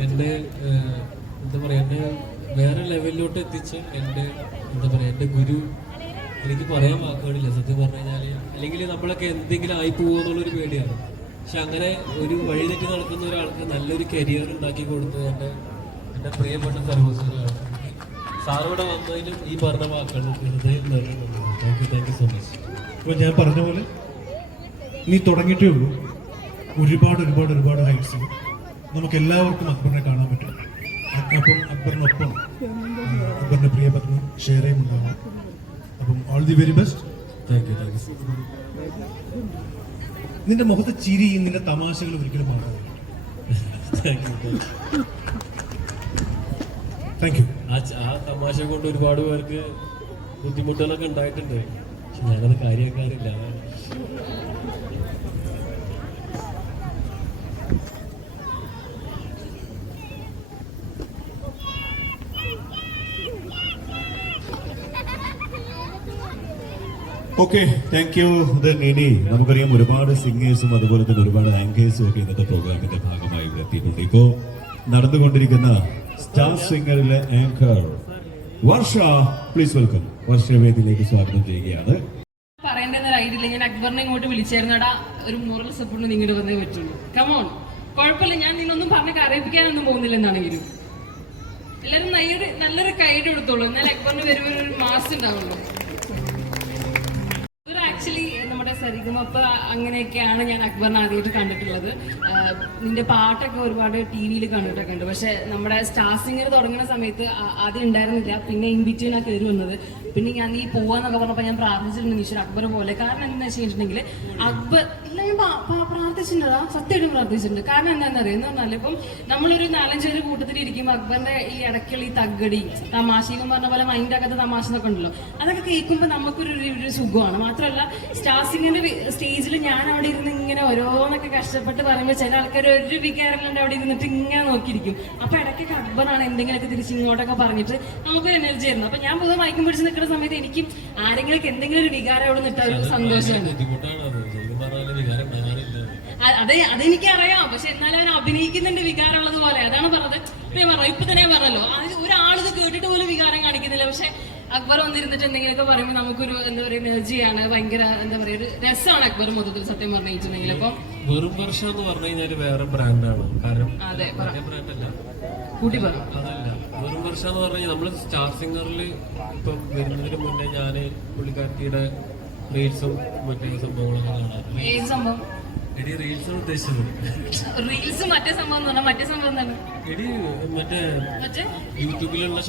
ഏഹ്, എന്താ പറയാ എന്നെ വേറെ ലെവലിലോട്ട് എത്തിച്ച എന്റെ എന്താ പറയാ എന്റെ ഗുരു എനിക്ക് പറയാൻ വാക്കുകളില്ല. സത്യം പറഞ്ഞു കഴിഞ്ഞാൽ അല്ലെങ്കിൽ നമ്മളൊക്കെ എന്തെങ്കിലും ആയി പോകുമെന്നുള്ളൊരു പേടിയാണ്. പക്ഷെ അങ്ങനെ ഒരു വഴി തെറ്റി നടക്കുന്ന ഒരാൾക്ക് നല്ലൊരു കരിയർ ഉണ്ടാക്കി കൊടുത്തത് എന്റെ എന്റെ പ്രിയപ്പെട്ട സർവീസുകളാണ് സാറിവിടെ വന്നതിലും ഈ പറഞ്ഞ വാക്കുകൾ ഹൃദയം thank you thank you so much അപ്പോൾ ഞാൻ പറഞ്ഞ പോലെ നീ തുടങ്ങിയിട്ടേ ഉള്ളൂ. ഒരുപാട് ഒരുപാട് ഒരുപാട് ഹൈറ്റ്സ് നമുക്ക് എല്ലാവർക്കും അക്ബറിനെ കാണാൻ പറ്റും. അപ്പം അക്ബറിനൊപ്പം അക്ബറിന്റെ അക്ബറിന്റെ പ്രിയപത്നി ഷെയറേയും ഉണ്ടാവും. അപ്പം all the very best thank you thank you നിന്റെ മുഖത്തെ ചിരിയും നിന്റെ തമാശകളും ഒരിക്കലും താങ്ക് യു താങ്ക് യു ആ തമാശ കൊണ്ട് ഒരുപാട് പേർക്ക് ബുദ്ധിമുട്ടുകളൊക്കെ ഉണ്ടായിട്ടുണ്ട്. പക്ഷെ ഞാനത് കാര്യമാക്കാറില്ല. ഓക്കെ താങ്ക് യു ദെൻ ഇനി നമുക്കറിയാം ഒരുപാട് സിംഗേഴ്സും അതുപോലെ തന്നെ ഒരുപാട് ആങ്കേഴ്സും ഒക്കെ ഇന്നത്തെ പ്രോഗ്രാമിന്റെ ഭാഗമായി എത്തിയിട്ടുണ്ട് ഇപ്പോ നടന്നുകൊണ്ടിരിക്കുന്ന star സിംഗറിലെ anchor Varsha please welcome Varsha വേദിയിലേക്ക് സ്വാഗതം ചെയ്യുകയാണ്. പറയേണ്ടെന്ന് ഞാൻ അക്ബറിനെ ഇങ്ങോട്ട് ഒരു സപ്പോർട്ട് ഞാൻ നിന്നൊന്നും പറഞ്ഞ് കരയിപ്പിക്കാനൊന്നും പോകുന്നില്ലെന്നാണെങ്കിലും എല്ലാവരും നല്ലൊരു നല്ലൊരു കൈഡ് എടുത്തോളൂ എന്നാൽ അക്ബറിന് വരുമ്പോൾ ഒരു മാസം ഉണ്ടാവുള്ളൂ. സരിഗമപ്പ അങ്ങനെയൊക്കെയാണ് ഞാൻ അക്ബറിനെ ആദ്യമായിട്ട് കണ്ടിട്ടുള്ളത്. നിന്റെ പാട്ടൊക്കെ ഒരുപാട് ടി വിയിൽ കണ്ടിട്ടൊക്കെ ഉണ്ട്. പക്ഷെ നമ്മുടെ സ്റ്റാർ സിംഗർ തുടങ്ങുന്ന സമയത്ത് ആദ്യം ഉണ്ടായിരുന്നില്ല. പിന്നെ ഇൻ ബിറ്റ്വീൻ ആ കയറി വന്നത്. പിന്നെ ഞാൻ നീ പോവാന്നൊക്കെ പറഞ്ഞപ്പോൾ ഞാൻ പ്രാർത്ഥിച്ചിട്ടുണ്ട് നിഷർ അക്ബർ പോലെ. കാരണം എന്താ വെച്ചിട്ടുണ്ടെങ്കിൽ അക്ബർ ഇല്ല ഞാൻ പ്രാർത്ഥിച്ചിട്ടുണ്ട് പ്രാ- പ്രാർത്ഥിച്ചിട്ടുണ്ടാ. സത്യമായിട്ടും പ്രാർത്ഥിച്ചിട്ടുണ്ട്. കാരണം എന്താണെന്ന് അറിയാം? എന്ന് പറഞ്ഞാൽ ഇപ്പം നമ്മളൊരു നാലഞ്ചേര് കൂട്ടത്തിൽ ഇരിക്കുമ്പോൾ അക്ബറിന്റെ ഈ ഇടയ്ക്കുള്ള ഈ തകടി തമാശ എന്ന് പറഞ്ഞ പോലെ മൈൻഡ് അകത്ത് തമാശ എന്നൊക്കെ ഉണ്ടല്ലോ. അതൊക്കെ കേൾക്കുമ്പോൾ നമുക്കൊരു ഒരു- സുഖമാണ്. മാത്രമല്ല സ്റ്റാർ സിംഗിന്റെ സ്റ്റേജിൽ ഞാൻ അവിടെ ഇരുന്ന് ഇങ്ങനെ ഓരോന്നൊക്കെ കഷ്ടപ്പെട്ട് പറയുമ്പോൾ ചില ആൾക്കാർ ഒരു വികാരമില്ലാണ്ട് അവിടെ ഇരുന്നിട്ട് ഇങ്ങനെ നോക്കിയിരിക്കും. അപ്പൊ ഇടയ്ക്കൊക്കെ അക്ബറാണ് എന്തെങ്കിലുമൊക്കെ തിരിച്ച് ഇങ്ങോട്ടൊക്കെ പറഞ്ഞിട്ട് നമുക്കൊരു എനർജി ആയിരുന്നു. അപ്പൊ ഞാൻ പൊതുവെ മയക്കും പിടിച്ച് നിൽക്കുന്ന സമയത്ത് എനിക്ക് ആരെങ്കിലും എന്തെങ്കിലും ഒരു വികാരം അവിടെ നിന്നിട്ട് ഒരു സന്തോഷമുണ്ട് അത്. അതെനിക്ക് അറിയാം പക്ഷെ എന്നാലും അവൻ അഭിനയിക്കുന്നുണ്ട് വികാരം ഉള്ളത് പോലെ. അതാണ് പറഞ്ഞത്. ഇപ്പൊ ഞാൻ പറഞ്ഞു ഇപ്പൊ തന്നെ പറഞ്ഞല്ലോ. അത് ഒരാളിത് കേട്ടിട്ട് പോലും വികാരം കാണിക്കുന്നില്ല. പക്ഷെ അക്ബർ വന്നിരുന്നിട്ട് എന്തെങ്കിലുമൊക്കെ പറയുമ്പോൾ നമുക്കൊരു എന്താ പറയുക എനർജിയാണ്. ഭയങ്കര എന്താ പറയുക ഒരു രസമാണ് അക്ബർ മൊത്തത്തിൽ സത്യം പറഞ്ഞിട്ടുണ്ടെങ്കിൽ അപ്പം വെറും വർഷം എന്ന് പറഞ്ഞു കഴിഞ്ഞാൽ വേറെ ബ്രാൻഡാണ് കാരണം അതെ ബ്രാൻഡല്ല കൂട്ടി പറ. അതല്ല. വെറും വർഷം എന്ന് പറഞ്ഞു നമ്മൾ നമ്മൾ സ്റ്റാർ സിംഗറിൽ ഇപ്പം വരുന്നതിന് മുന്നേ ഞാൻ പുള്ളിക്കാർത്തിയുടെ റീൽസും മറ്റേ സംഭവങ്ങളൊക്കെ കാണാറുണ്ട്. ഏത് സംഭവം? എടി റീൽസ് ഉദ്ദേശിച്ചത്. റീൽസ് മറ്റേ സംഭവം എന്ന് പറഞ്ഞാൽ മറ്റേ സംഭവം എന്താണ്? എടി മറ്റേ യൂട്യൂബിലുള്ള